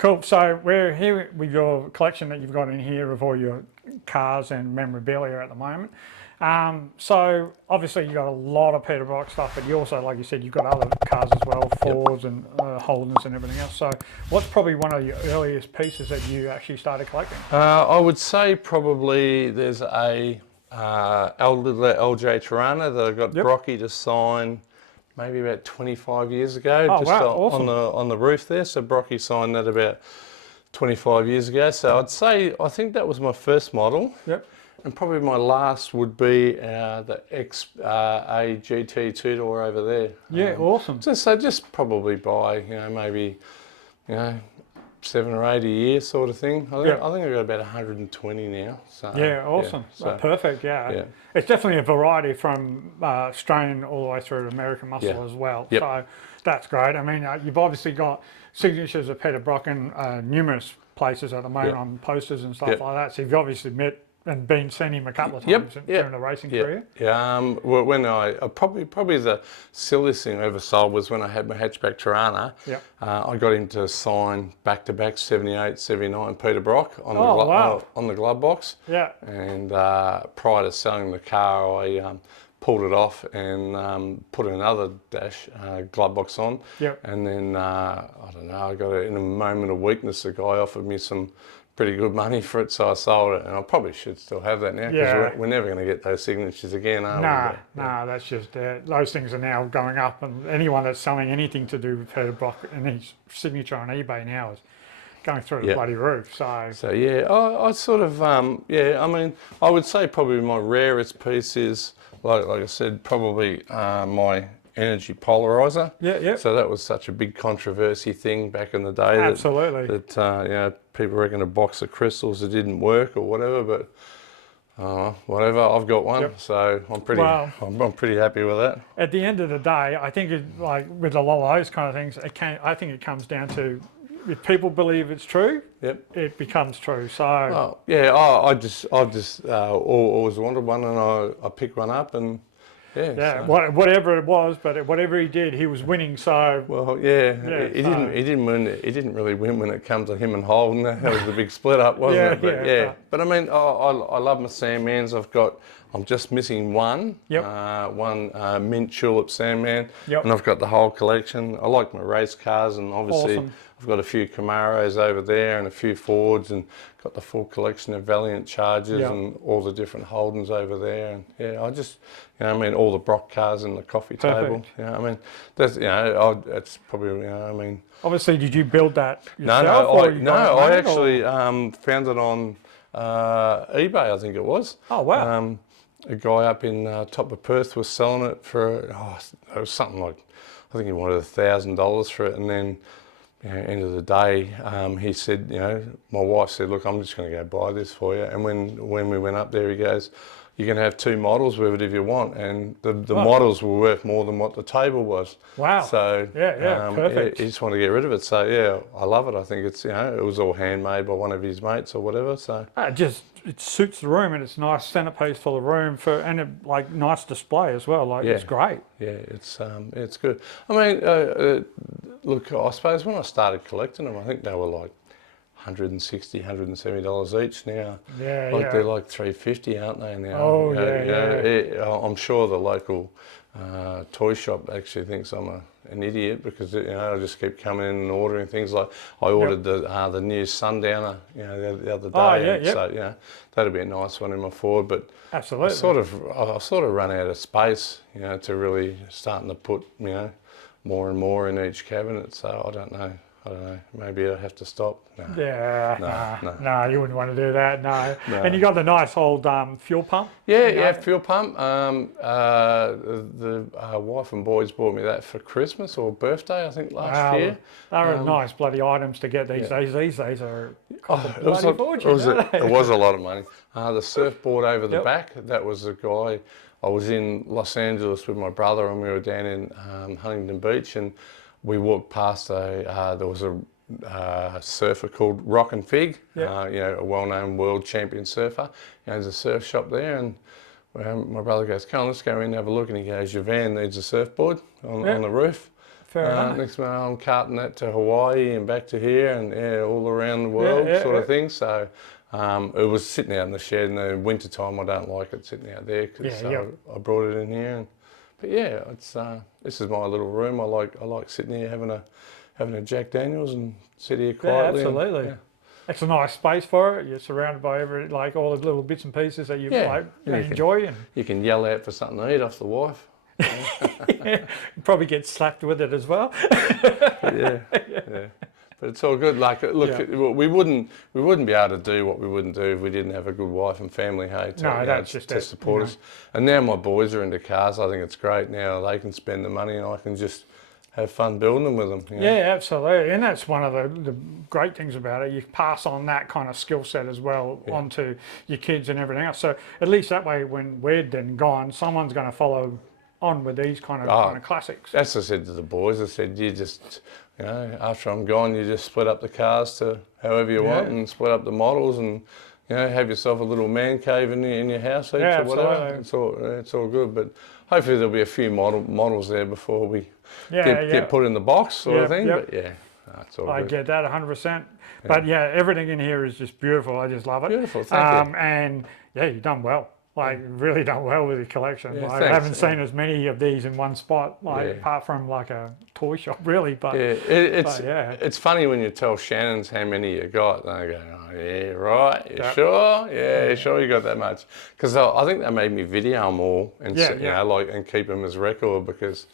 Cool. So we're here with your collection that you've got in here of all your cars and memorabilia at the moment. So obviously you've got a lot of Peter Brock stuff, but you also, like you said, you've got other cars as well, Fords and Holdens and everything else. So what's probably one of your earliest pieces that you actually started collecting? I would say probably there's a LJ Torana that I got Brocky to sign maybe about 25 years ago, awesome. on the roof there. So Brocky signed that about 25 years ago. So I'd say I think that was my first model. Yep. And probably my last would be the XA GT two-door over there. Yeah, awesome. Just probably buy, maybe, 7 or 8 a year sort of thing. I think I've got about 120 now. So, yeah, awesome. Perfect, yeah. It's definitely a variety from Australian all the way through to American muscle as well. Yep. So that's great. I mean, you've obviously got signatures of Peter Brock in numerous places at the moment on posters and stuff like that. So you've obviously met and seen him a couple of times during the racing career. Well, when I probably the silliest thing I ever sold was when I had my hatchback Torana. I got him to sign back-to-back 78, 79 Peter Brock on the glove box. Yeah. And prior to selling the car, I pulled it off and put another dash glove box on. And then I don't know, I got it in a moment of weakness. The guy offered me some pretty good money for it, so I sold it, and I probably should still have that now because we're never going to get those signatures again, are we? No, that's just those things are now going up, and anyone that's selling anything to do with Peter Brock and his signature on eBay now is going through the bloody roof. So yeah, I sort of I mean, I would say probably my rarest piece is like I said, probably my energy polarizer. So that was such a big controversy thing back in the day. Absolutely. That people reckon a box of crystals that didn't work or whatever, but whatever. I've got one, so I'm pretty happy with that. At the end of the day, I think like with a lot of those kind of things, I think it comes down to if people believe it's true, it becomes true. So I've just always wanted one, and I picked one up and. Whatever it was, but whatever he did, he was winning. So he didn't win. He didn't really win when it comes to him and Holden. That was the big split up, wasn't it? But I mean, I love my Sandmans. I'm just missing one. One mint tulip Sandman, and I've got the whole collection. I like my race cars, and obviously I've got a few Camaros over there and a few Fords, and got the full collection of Valiant Chargers and all the different Holdens over there. And I just, I mean, all the Brock cars and the coffee table. I mean, that's, it's probably, I mean. Obviously, did you build that yourself? I actually found it on eBay, I think it was. Oh, wow. A guy up in top of Perth was selling it for, it was something like, I think he wanted $1,000 for it, and then end of the day, he said, my wife said, look, I'm just going to go buy this for you. And when we went up there, he goes, you can have 2 models with it if you want. And the models were worth more than what the table was. Wow. So perfect. He just wanted to get rid of it. So I love it. I think it's, it was all handmade by one of his mates or whatever. So it suits the room, and it's a nice centerpiece for the room and like nice display as well. Like it's great. Yeah, it's good. I mean, look, I suppose when I started collecting them, I think they were like $160, $170 each now. They're like $350, aren't they now? Oh, I'm sure the local toy shop actually thinks I'm an idiot because I just keep coming in and ordering things. Like I ordered the new Sundowner, the other day. So that'd be a nice one in my Ford. But absolutely, I've sort of run out of space, to really starting to put more and more in each cabinet. So I don't know. Maybe I have to stop. No, you wouldn't want to do that. No. And you got the nice old fuel pump. Fuel pump. The wife and boys bought me that for Christmas or birthday, I think, last year. They're nice bloody items to get these days. These days are it was a lot of money. The surfboard over the back. That was a guy. I was in Los Angeles with my brother, and we were down in Huntington Beach, and we walked past there was a surfer called Rock and Fig, a well-known world champion surfer. There's a surf shop there, and my brother goes, come on, let's go in and have a look. And he goes, your van needs a surfboard on the roof. fair enough. Next month I'm carting that to Hawaii and back to here and all around the world of thing. So it was sitting out in the shed in the winter time. I don't like it sitting out there because I brought it in here. But yeah, it's this is my little room. I like sitting here having a Jack Daniels and sit here quietly. Yeah, absolutely. And, it's a nice space for it. You're surrounded by all the little bits and pieces that you enjoy. And you can yell out for something to eat off the wife. You probably get slapped with it as well. yeah. But it's all good. Like, look, we wouldn't be able to do what we wouldn't do if we didn't have a good wife and family, hey, to support us. And now my boys are into cars. I think it's great. Now they can spend the money and I can just have fun building them with them. You know? Yeah, absolutely. And that's one of the great things about it. You pass on that kind of skill set as well onto your kids and everything else. So at least that way, when we're then gone, someone's going to follow on with these kind of classics. That's what I said to the boys. I said, you just, after I'm gone, you just split up the cars to however you want and split up the models and, have yourself a little man cave in your house each or whatever. It's all good. But hopefully there'll be a few models there before we get put in the box sort of thing. But it's all good. I get that 100%. But everything in here is just beautiful. I just love it. Beautiful, thank you. And you've done well. Really done well with your collection. Yeah, I haven't seen as many of these in one spot, apart from like a toy shop, really. But it's funny when you tell Shannon's how many you got. They go, "Oh yeah, right. You sure? Yeah, sure. You got that much?" Because I think they made me video them all and and keep them as record because.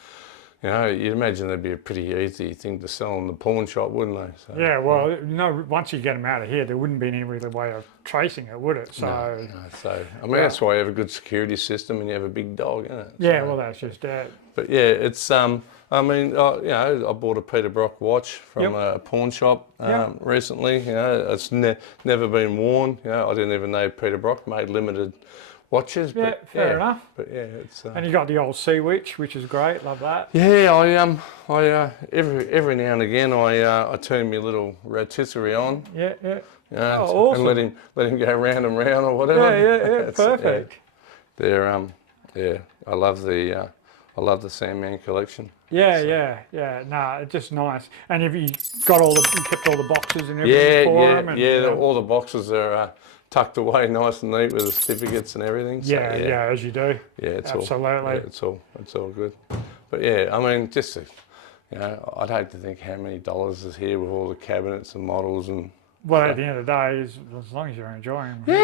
You'd imagine that'd be a pretty easy thing to sell in the pawn shop, wouldn't they? So, yeah, well, once you get them out of here, there wouldn't be any really way of tracing it, would it? So, that's why you have a good security system and you have a big dog in it. Yeah, well, that's just it. But yeah, it's I bought a Peter Brock watch from a pawn shop recently. It's never been worn. I didn't even know Peter Brock made limited watches. But, fair enough. But it's and you got the old Sea Witch, which is great. Love that. Yeah, I every now and again I turn my little rotisserie on. Awesome. And let him go round and round or whatever. Yeah, perfect. They're I love the Sandman collection. Yeah. No, it's just nice. And have you got you kept all the boxes and everything for them? And, all the boxes are tucked away nice and neat with the certificates and everything. So, as you do. Yeah, it's absolutely. It's all good. But just I'd hate to think how many dollars is here with all the cabinets and models and. Well, at the end of the day, as long as you're enjoying them.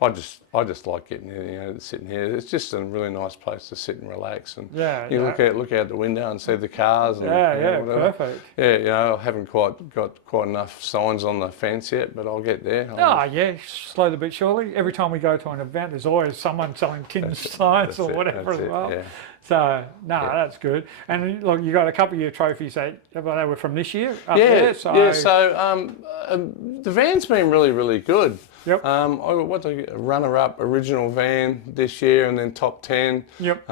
I just like getting sitting here. It's just a really nice place to sit and relax and look out the window and see the cars and perfect. I haven't quite got enough signs on the fence yet, but I'll get there. Slowly but surely. Every time we go to an event, there's always someone selling tin signs or whatever as well. Yeah. So that's good. And look, you got a couple of your trophies that they were from this year. So the van's been really, really good. Yep. I got runner-up original van this year, and then top 10. Yep.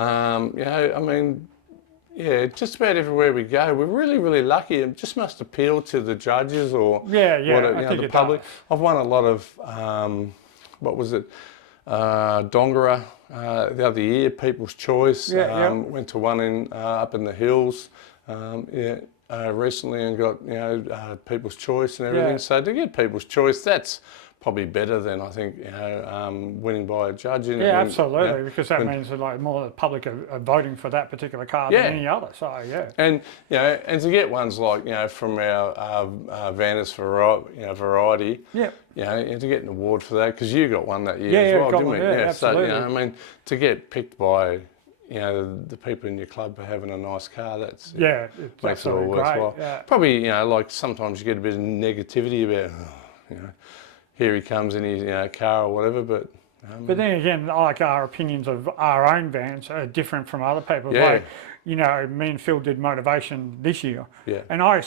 Just about everywhere we go, we're really, really lucky. It just must appeal to the judges or the public. I've won a lot of Dongara the other year, People's Choice. Went to one up in the hills. Recently and got People's Choice and everything. So to get People's Choice, that's probably better than I think winning by a judge. Absolutely, because that means that more of the public are voting for that particular car than any other. So and and to get ones like from our Vannis variety. To get an award for that because you got one that year as well, didn't we? Absolutely. So to get picked by. The people in your club for having a nice car, it's makes it all worthwhile. Probably, sometimes you get a bit of negativity about, here he comes in his car or whatever, but... but then again, our opinions of our own vans are different from other people's. Me and Phil did motivation this year, and I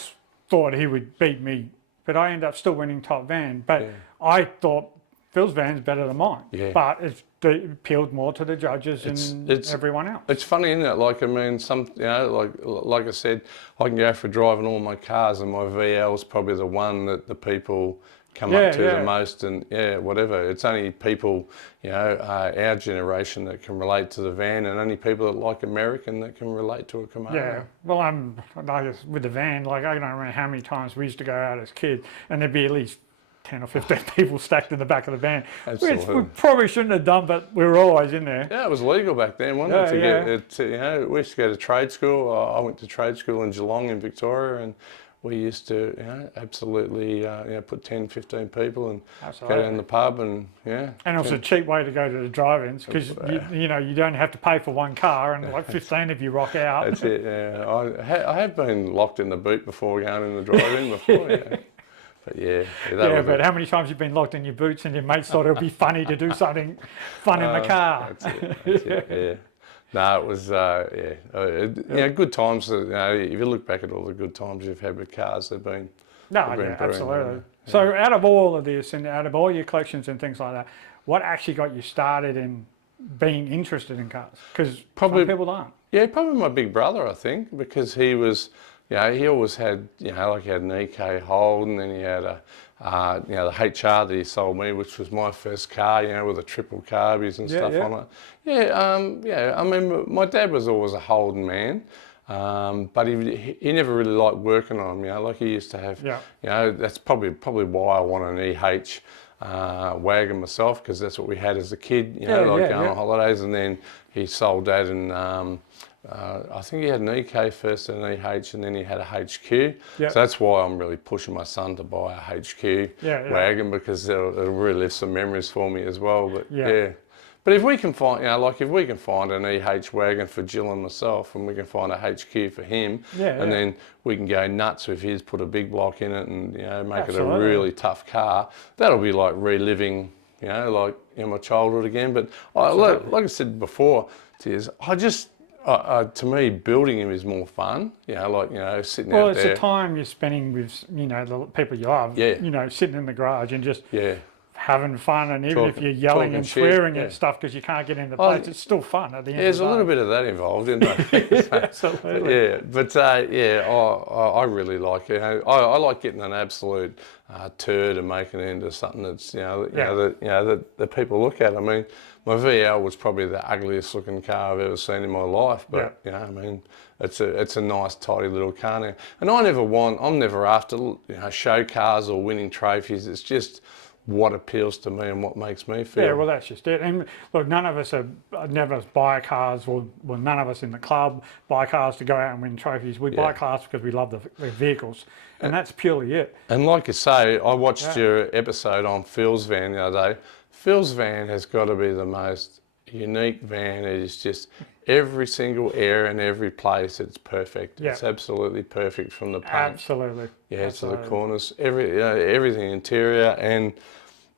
thought he would beat me, but I ended up still winning top van, but I thought Phil's van's better than mine, but it's appealed more to the judges and everyone else. It's funny, isn't it? Like like I said, I can go for driving all my cars, and my VL's probably the one that the people come up to the most, and whatever. It's only people, our generation that can relate to the van, and only people that like American that can relate to a Kimono. Yeah, well, I guess with the van, like I don't remember how many times we used to go out as kids, and there'd be at least 10 or 15 people stacked in the back of the van, which we probably shouldn't have done, but we were always in there. Yeah, it was legal back then, wasn't it? We used to go to trade school. I went to trade school in Geelong in Victoria, and we used to, absolutely, put 10, 15 people and go down the pub and, And it was a cheap way to go to the drive-ins because, you don't have to pay for one car and like 15 of you rock out. That's it, yeah. I have been locked in the boot before going in the drive-in before, But but how many times you've been locked in your boots and your mates thought it would be funny to do something fun in the car? That's it. No, it was, good times. If you look back at all the good times you've had with cars, they've been. Absolutely. So, out of all of this and out of all your collections and things like that, what actually got you started in being interested in cars? Because some people aren't. Yeah, probably my big brother, I think, because he was. He always had, he had an EK Holden, and he had the HR that he sold me, which was my first car, with the triple carbies and stuff on it. I mean, my dad was always a Holden man, but he never really liked working on them, like he used to have, that's probably why I want an EH wagon myself, because that's what we had as a kid, going on holidays, and then he sold that and I think he had an EK first and an EH, and then he had a HQ. So that's why I'm really pushing my son to buy a HQ wagon, because it'll relive some memories for me as well. But but if we can find, if we can find an EH wagon for Jill and myself, and we can find a HQ for him, and then we can go nuts with his, put a big block in it, and make it a really tough car, that'll be like reliving, my childhood again. But like I said before, to me, building him is more fun. Sitting out there. Well, it's the time you're spending with, the people you love. Sitting in the garage and just having fun. And even if you're yelling and swearing at stuff because you can't get into place, it's still fun at the end. There's a little bit of that involved, isn't there? Absolutely. I really like it. I like getting an absolute turd and making it into something that's that people look at. I mean, my VL was probably the ugliest looking car I've ever seen in my life, but it's a nice tidy little car now. And I'm never after show cars or winning trophies. It's just what appeals to me and what makes me feel. Yeah, well, that's just it. And look, none of us buy cars, none of us in the club buy cars to go out and win trophies. We buy cars because we love the vehicles, and that's purely it. And like you say, I watched your episode on Phil's van the other day. Phil's van has got to be the most unique van. It is just every single area and every place, it's perfect. It's absolutely perfect from the paint. Absolutely. To the corners, everything interior, and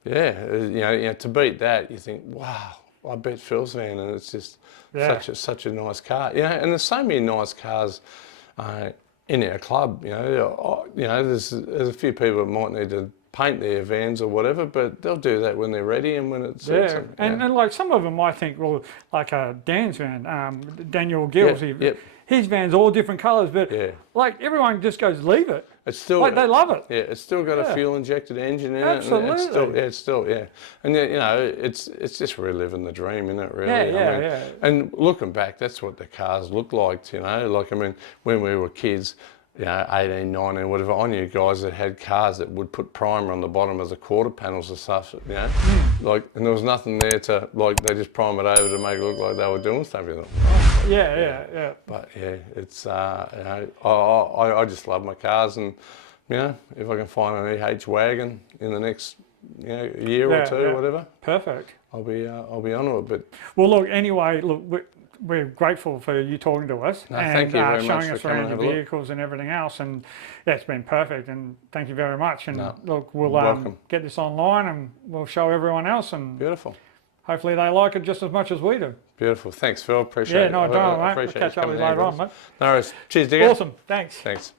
to beat that, you think, wow, I bet Phil's van, and it's just such a nice car. And there's so many nice cars in our club. There's a few people that might need to paint their vans or whatever, but they'll do that when they're ready and when it's and like some of them I think, like Dan's van, Daniel Gills, his van's all different colours, but like everyone just goes, leave it. It's still like they love it. It's still got a fuel injected engine in it. And it's still and it's just reliving the dream, isn't it? Really. And looking back, that's what the cars look like. Like, I mean, when we were kids, 18, 19, whatever, I knew guys that had cars that would put primer on the bottom of the quarter panels and stuff, like, and there was nothing there to, like, they just prime it over to make it look like they were doing something. But it's, I just love my cars, and, if I can find an EH wagon in the next, year or two, whatever. Perfect. I'll be onto it, but. Well, look, anyway, we're grateful for you talking to us and showing us around your vehicles and everything else, and it's been perfect, and thank you very much. And look, we'll get this online and we'll show everyone else, and beautiful. Hopefully they like it just as much as we do. Beautiful. Thanks, Phil. Appreciate it. Yeah, no drama, mate. We'll catch up with you later on, mate. No worries. Cheers, Digger. Awesome. Thanks. Thanks.